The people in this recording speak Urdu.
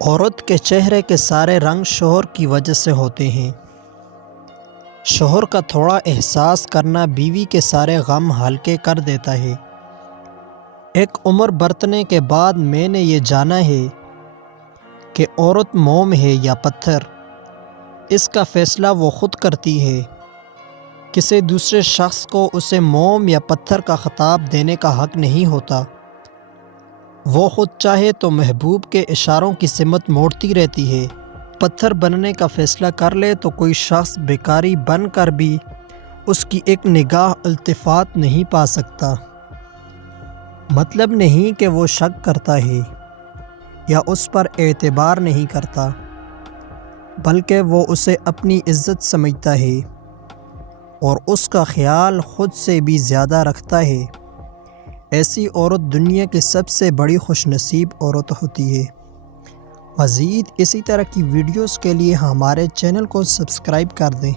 عورت کے چہرے کے سارے رنگ شوہر کی وجہ سے ہوتے ہیں۔ شوہر کا تھوڑا احساس کرنا بیوی کے سارے غم ہلکے کر دیتا ہے۔ ایک عمر برتنے کے بعد میں نے یہ جانا ہے کہ عورت موم ہے یا پتھر۔ اس کا فیصلہ وہ خود کرتی ہے۔ کسی دوسرے شخص کو اسے موم یا پتھر کا خطاب دینے کا حق نہیں ہوتا۔ وہ خود چاہے تو محبوب کے اشاروں کی سمت موڑتی رہتی ہے۔ پتھر بننے کا فیصلہ کر لے تو کوئی شخص بیکاری بن کر بھی اس کی ایک نگاہ التفات نہیں پا سکتا۔ مطلب نہیں کہ وہ شک کرتا ہے یا اس پر اعتبار نہیں کرتا، بلکہ وہ اسے اپنی عزت سمجھتا ہے اور اس کا خیال خود سے بھی زیادہ رکھتا ہے۔ ایسی عورت دنیا کی سب سے بڑی خوش نصیب عورت ہوتی ہے۔ مزید اسی طرح کی ویڈیوز کے لیے ہمارے چینل کو سبسکرائب کر دیں۔